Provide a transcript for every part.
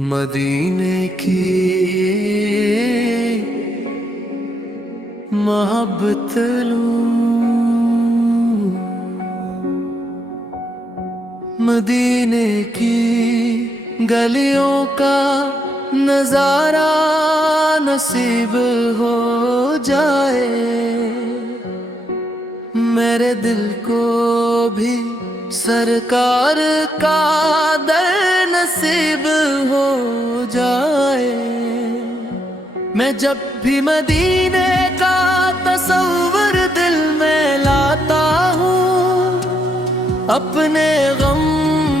مدینے کی محبت لوں، مدینے کی گلیوں کا نظارہ نصیب ہو جائے، میرے دل کو بھی سرکار کا در نصیب ہو جائے۔ میں جب بھی مدینے کا تصور دل میں لاتا ہوں، اپنے غم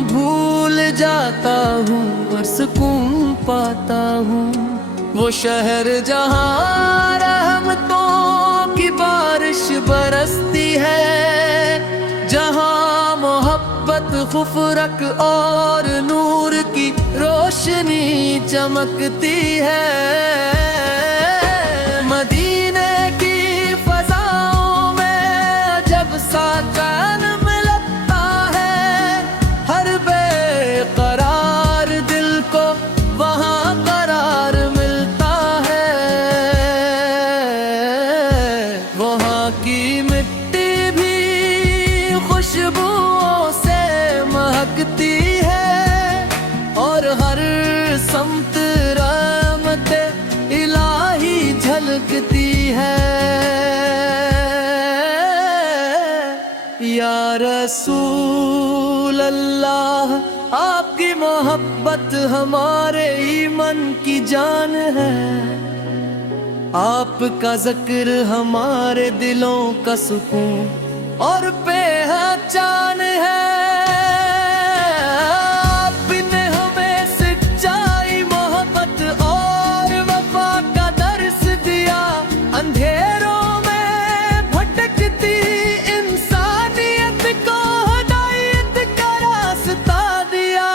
بھول جاتا ہوں اور سکون پاتا ہوں۔ وہ شہر جہاں رحمتوں کی بارش برستی ہے، جہاں محبت خفرک اور نور کی روشنی چمکتی ہے۔ مدینے کی فضاؤں میں عجب سا چین ملتا ہے، ہر بے قرار دل کو وہاں قرار ملتا ہے۔ وہاں کی مٹی بھی خوشبوؤں سے مہکتی ہے، اور ہر سمت رحمت الہی جھلکتی ہے۔ یا رسول اللہ، آپ کی محبت ہمارے ایمان کی جان ہے، آپ کا ذکر ہمارے دلوں کا سکون اور پہچان ہے۔ آپ نے ہمیں سچائی، محبت اور وفا کا درس دیا، اندھیروں میں بھٹکتی انسانیت کو ہدایت کا راستہ دیا۔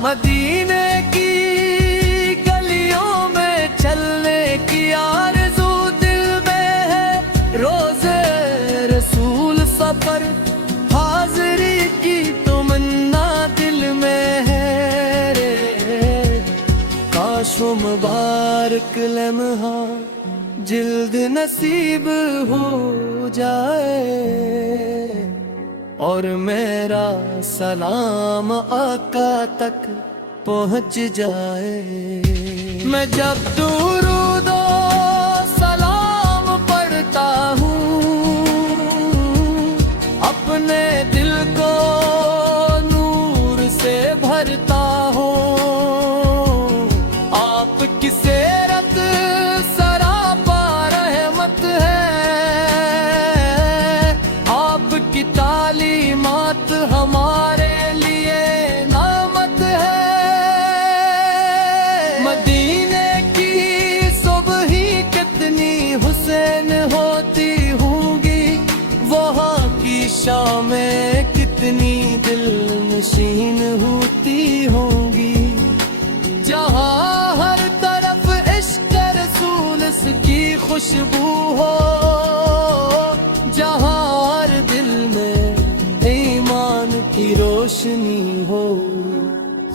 مدینے کی گلیوں میں چلنے کی آرزو دل میں ہے، روزے رسول سفر حاضری کی تمنا دل میں ہے رے۔ کاش و مبارک لمحہ جلد نصیب ہو جائے، اور میرا سلام آقا تک پہنچ جائے۔ میں جب درود و سلام پڑھتا ہوں، اپنے دل کو نور سے بھرتا ہوں۔ آپ کی سیرت سراپا رحمت ہے، آپ کی تعلیمات ہمارے لیے نعمت ہے۔ مدینے کی صبح ہی کتنی حسین ہوتی ہوں گی، وہاں کی شامیں کتنی دل نشین ہوتی ہوں گی، جہاں ہر طرف عشق رسول کی خوشبو ہو، جہاں ہر دل میں ایمان کی روشنی ہو۔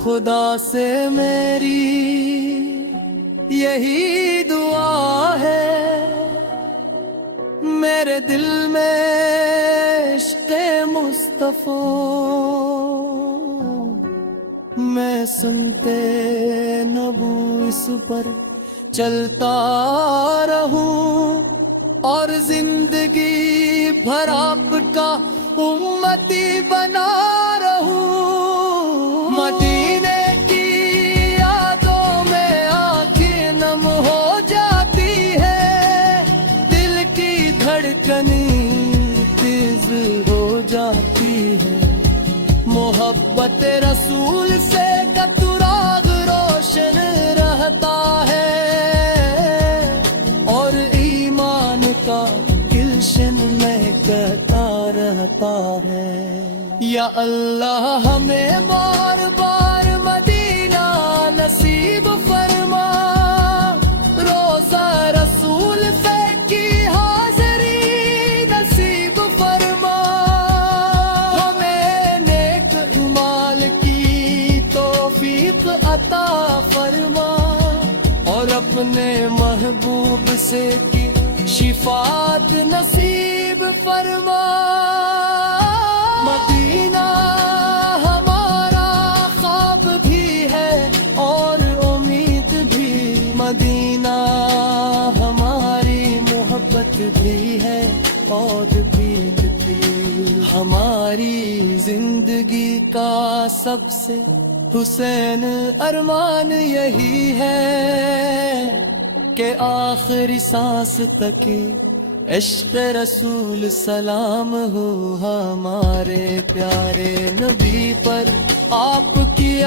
خدا سے میری یہی دعا ہے، میرے دل میں عشق مصطفیٰ میں سنتے نبو اس پر چلتا رہوں، اور زندگی بھر آپ کا امتی بنا رہوں۔ مدینے کی یادوں میں آنکھیں نم ہو جاتی ہے، دل کی دھڑکنیں تیز ہو جاتی ہے۔ محبت رسول سے چراغ روشن رہتا ہے، اور ایمان کا گلشن مہکتا رہتا ہے۔ یا اللہ ہمیں بار بار مدینہ نصیب فرما، روزہ رسول سے کی حاضری نصیب فرما، ہمیں نیک اعمال کی تو توفیق عطا فرما اور اپنے محبوب سے کی شفاعت نصیب فرما مدینہ ہمارا خواب بھی ہے اور امید بھی مدینہ ہماری محبت بھی ہے اور پریت بھی ہماری زندگی کا سب سے حسین ارمان یہی ہے کہ آخری سانس تک عشق رسول سلام ہو ہمارے پیارے نبی پر آپ کی